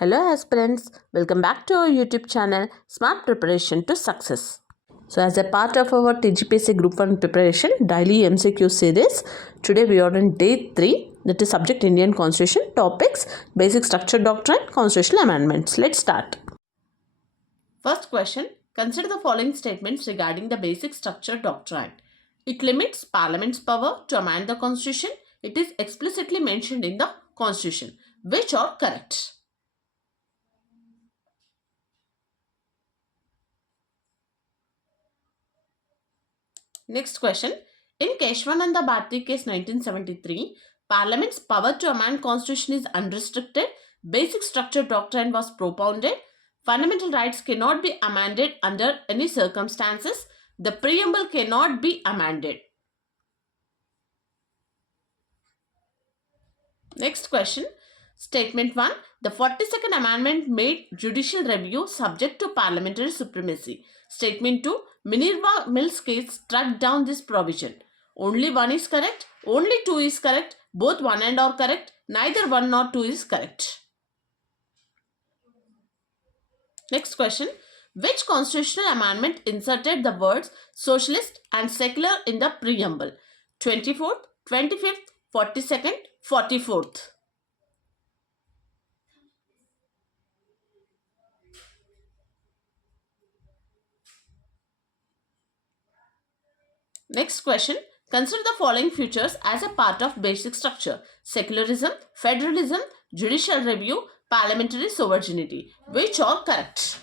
Hello aspirants, welcome back to our YouTube channel Smart Preparation to Success. So as a part of our TGPSC Group 1 preparation daily MCQ series, today we are on day 3, that is subject Indian Constitution, topics basic structure doctrine, constitutional amendments. Let's start. First question, consider the following statements regarding the basic structure doctrine. It limits Parliament's power to amend the Constitution. It is explicitly mentioned in the Constitution. Which are correct? Next question. In Keshwananda Bharti case 1973, Parliament's power to amend constitution is unrestricted. Basic structure doctrine was propounded. Fundamental rights cannot be amended under any circumstances. The preamble cannot be amended. Next question. Statement 1. The 42nd Amendment made judicial review subject to parliamentary supremacy. Statement 2. Minerva Mills case struck down this provision. Only one is correct. Only two is correct. Both one and are correct. Neither one nor two is correct. Next question. Which constitutional amendment inserted the words socialist and secular in the preamble? 24th, 25th, 42nd, 44th. Next question. Consider the following features as a part of basic structure: secularism, federalism, judicial review, parliamentary sovereignty. Which are correct?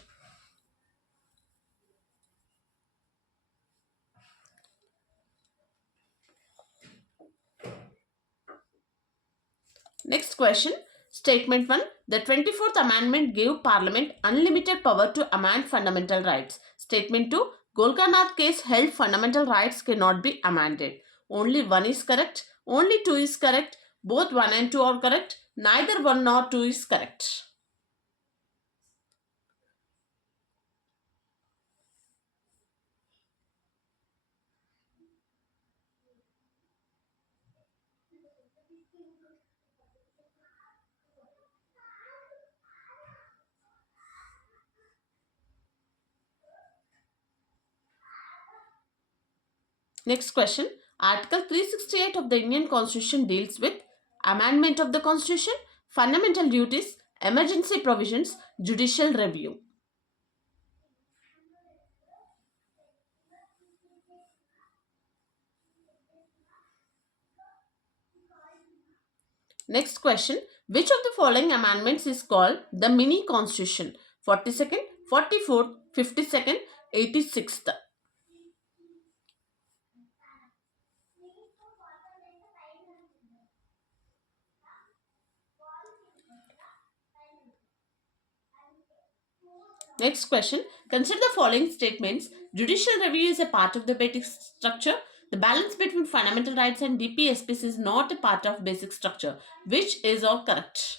Next question. Statement 1. The 24th Amendment gave Parliament unlimited power to amend fundamental rights. Statement 2. Golkanath case held fundamental rights cannot be amended. Only one is correct. Only two is correct. Both 1 and 2 are correct. Neither 1 nor 2 is correct. Next question. Article 368 of the Indian Constitution deals with amendment of the Constitution, fundamental duties, emergency provisions, judicial review. Next question. Which of the following amendments is called the mini constitution? 42nd, 44th, 52nd, 86th. Next question. Consider the following statements. Judicial review is a part of the basic structure. The balance between fundamental rights and DPSPs is not a part of basic structure. Which is all correct?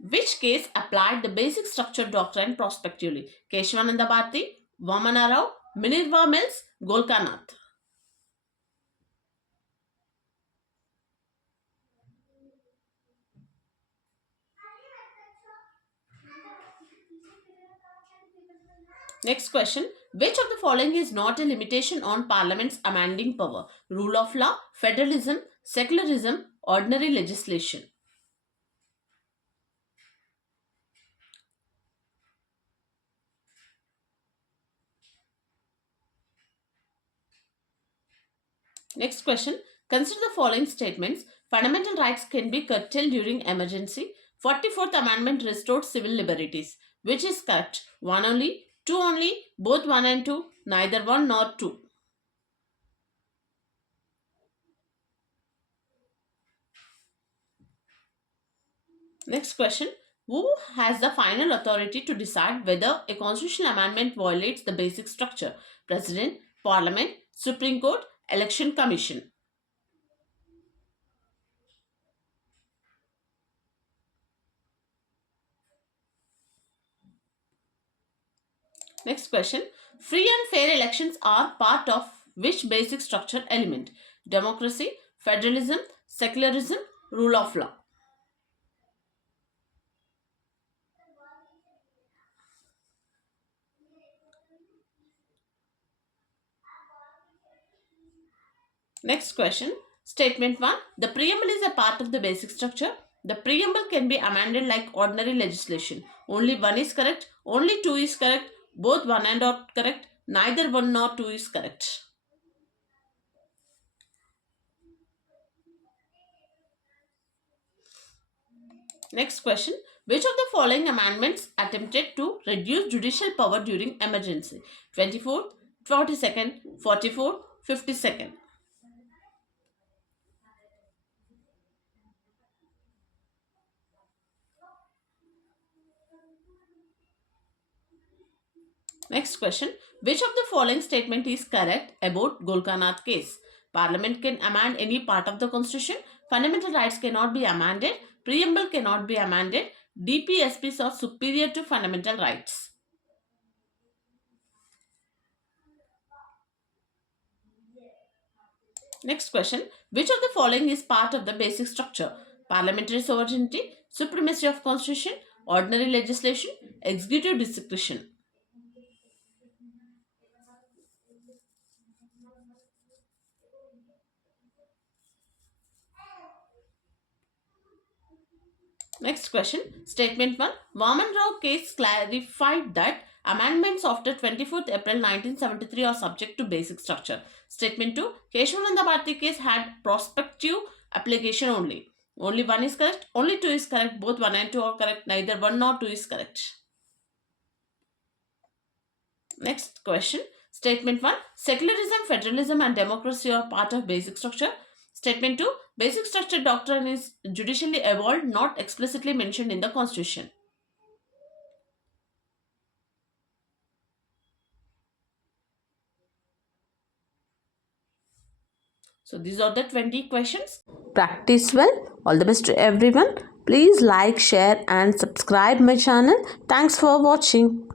Which case applied the basic structure doctrine prospectively? Keshwananda Bharti, Vamana Rao, Minerva Mills, Golkanath. Next question. Which of the following is not a limitation on Parliament's amending power? Rule of law, federalism, secularism, ordinary legislation. Next question. Consider the following statements. Fundamental rights can be curtailed during emergency. 44th Amendment restored civil liberties. Which is correct? One only, two only, both 1 and 2, neither 1 nor 2. Next question. Who has the final authority to decide whether a constitutional amendment violates the basic structure? President, Parliament, Supreme Court, Election Commission. Next question. Free and fair elections are part of which basic structure element? Democracy, federalism, secularism, rule of law. Next question. Statement 1. The preamble is a part of the basic structure. The preamble can be amended like ordinary legislation. Only one is correct, only two is correct, both one and are correct, neither one nor two is correct. Next question. Which of the following amendments attempted to reduce judicial power during emergency? 24th, 42nd, 44th, 52nd. Next question. Which of the following statement is correct about Golkanath case? Parliament can amend any part of the constitution. Fundamental rights cannot be amended. Preamble cannot be amended. DPSPs are superior to fundamental rights. Next question. Which of the following is part of the basic structure? Parliamentary sovereignty, supremacy of constitution, ordinary legislation, executive discretion. Next question. Statement 1. Vaman Rao case clarified that amendments after 24th April 1973 are subject to basic structure. Statement 2. Keshavananda Bharati case had prospective application only. Only one is correct, only two is correct, both one and two are correct, neither one nor two is correct. Next question. Statement 1. Secularism, federalism and democracy are part of basic structure. Statement 2. Basic structure doctrine is judicially evolved, not explicitly mentioned in the constitution. So these are the 20 questions. Practice well. All the best to everyone. Please like, share and subscribe my channel. Thanks for watching.